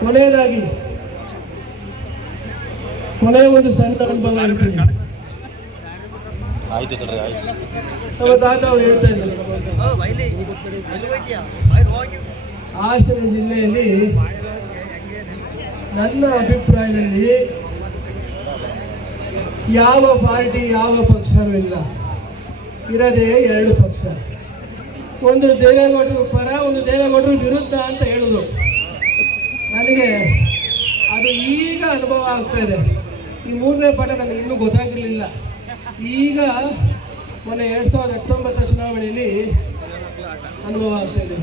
ಕೊನೆಯದಾಗಿ ಕೊನೆಯ ಒಂದು ಸಣ್ಣ ಅನುಭವ ಹೇಳ್ತೀನಿ. ನಮ್ಮ ತಾತ ಅವ್ರು ಹೇಳ್ತಾ ಇದ್ದಾರೆ ಹಾಸನ ಜಿಲ್ಲೆಯಲ್ಲಿ ನನ್ನ ಅಭಿಪ್ರಾಯದಲ್ಲಿ ಯಾವ ಪಾರ್ಟಿ ಯಾವ ಪಕ್ಷವೂ ಇಲ್ಲ. ಇರದೇ ಎರಡು ಪಕ್ಷ. ಒಂದು ದೇವೇಗೌಡರು ಪರ, ಒಂದು ದೇವೇಗೌಡರು ವಿರುದ್ಧ ಅಂತ ಹೇಳಿದ್ರು. ನನಗೆ ಅದು ಈಗ ಅನುಭವ ಆಗ್ತಾ ಇದೆ. ಈ ಮೂರನೇ ಪಾಠ ನನಗೆ ಇನ್ನೂ ಗೊತ್ತಾಗಿರಲಿಲ್ಲ. ಈಗ ಮೊನ್ನೆ ಎರಡು ಸಾವಿರದ ಹತ್ತೊಂಬತ್ತರ ಚುನಾವಣೆಯಲ್ಲಿ ಅನುಭವ ಆಗ್ತಾ ಇದೆ.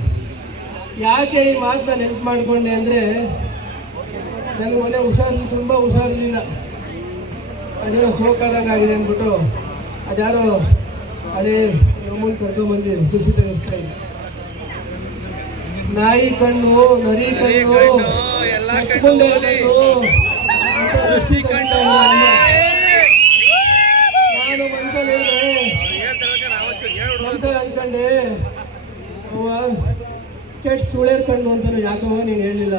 ಯಾಕೆ ಈ ಮಾತನ್ನ ನೆನಪು ಮಾಡಿಕೊಂಡೆ ಅಂದರೆ ನನಗೆ ಮೊನ್ನೆ ಹುಷಾರು ತುಂಬ ಹುಷಾರಿರಲಿಲ್ಲ ಅದೇನೋ ಸೋಕಾದಂಗೆ ಆಗಿದೆ ಅಂದ್ಬಿಟ್ಟು ಅದ್ಯಾರೋ ಹಳೆ ನಮ್ಮನ್ನು ಕರ್ಕೊಂಬಂದು ತುಸಿ ತೆಗೆಸ್ತಾ ಇದ್ದೆ. ನಾಯಿ ಕಣ್ಣು ನರಿ ಕಣ್ಣು ಅಂತ. ನಾನು. ಮನ್ಸಲ್ಲಿ ಹೇಳಿದೆ ಮನ್ಸಲ್ಲಿ ಅನ್ಕೊಂಡೆ ಅವ್ವ ಕೆಟ್ಟ ಸುಳೇರ್ ಕಣ್ಣು ಅಂತಾನು ಯಾಕವ್ವ ನೀನು ಹೇಳಿಲ್ಲ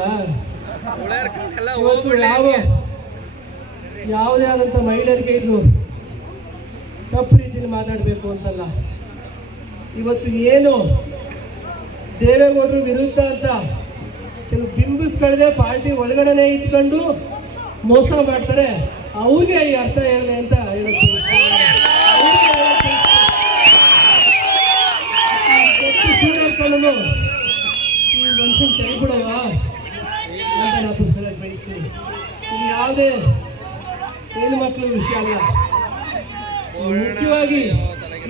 ಇವತ್ತು ಯಾವ ಯಾವುದೇ ಆದಂಥ ಮಹಿಳೆಯರಿಗೆ ಇದು ತಪ್ಪು ರೀತಿಯಲ್ಲಿ ಮಾತಾಡಬೇಕು ಅಂತಲ್ಲ. ಇವತ್ತು ಏನು ದೇವೇಗೌಡರು ವಿರುದ್ಧ ಅಂತ ಕೆಲವು ಬಿಂಬಿಸ್ಕೊಳ್ಳದೆ ಪಾರ್ಟಿ ಒಳಗಡೆನೆ ಇಟ್ಕೊಂಡು ಮೋಸ ಮಾಡ್ತಾರೆ. ಅವ್ರಿಗೆ ಈ ಅರ್ಥ ಹೇಳಿದೆ ಅಂತ ಹೇಳುತ್ತೆ ಇಷ್ಟಪಡ್ತೀನಿ. ಈ ಮನುಷ್ಯನ ತೆಗೆಬಿಡವ ಅಂತ ನಾನು ಬಯಸ್ತೀನಿ. ಯಾವುದೇ ಹೆಣ್ಮಕ್ಳ ವಿಷಯ ಅಲ್ಲ. ಮುಖ್ಯವಾಗಿ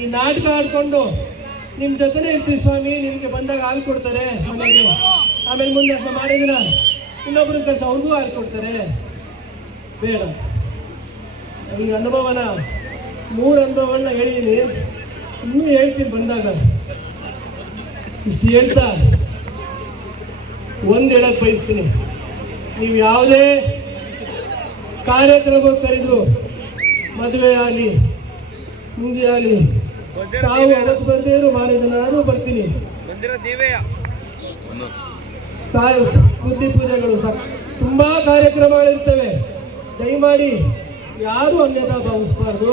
ಈ ನಾಟಕ ಆಡ್ಕೊಂಡು ನಿಮ್ಮ ಜೊತೆನೇ ಇರ್ತೀವಿ ಸ್ವಾಮಿ, ನಿಮಗೆ ಬಂದಾಗ ಹಾಲು ಕೊಡ್ತಾರೆ ಮನೆಗೆ. ಆಮೇಲೆ ಮುಂದೆ ಮಾರೇ ದಿನ ಇನ್ನೊಬ್ರು ಕೆಲಸ ಅವ್ರಿಗೂ ಹಾಲು ಕೊಡ್ತಾರೆ. ಬೇಡ. ಈ ಅನುಭವನ, ಮೂರು ಅನುಭವನ ಹೇಳಿದ್ದೀನಿ ಇನ್ನೂ ಹೇಳ್ತೀನಿ ಬಂದಾಗ. ಇಷ್ಟು ಹೇಳ್ತಾ ಒಂದು ಹೇಳಕ್ ಬಯಸ್ತೀನಿ. ನೀವು ಯಾವುದೇ ಕಾರ್ಯಕ್ರಮ ಕರೆದ್ರು ಮದುವೆ ಆಗಲಿ ಮುಂದೆ ಆಗಲಿ ತಾವು ಅವತ್ತು ಬರ್ದೇ ಇರೋ ಮಾಡಿದ ನಾನು ಬರ್ತೀನಿ. ತಾಯಿ ಬುದ್ಧಿ ಪೂಜೆಗಳು ಸಹ ತುಂಬಾ ಕಾರ್ಯಕ್ರಮಗಳಿರ್ತವೆ. ದಯಮಾಡಿ ಯಾರು ಅನ್ಯತಾ ಭಾವಿಸ್ಬಾರ್ದು.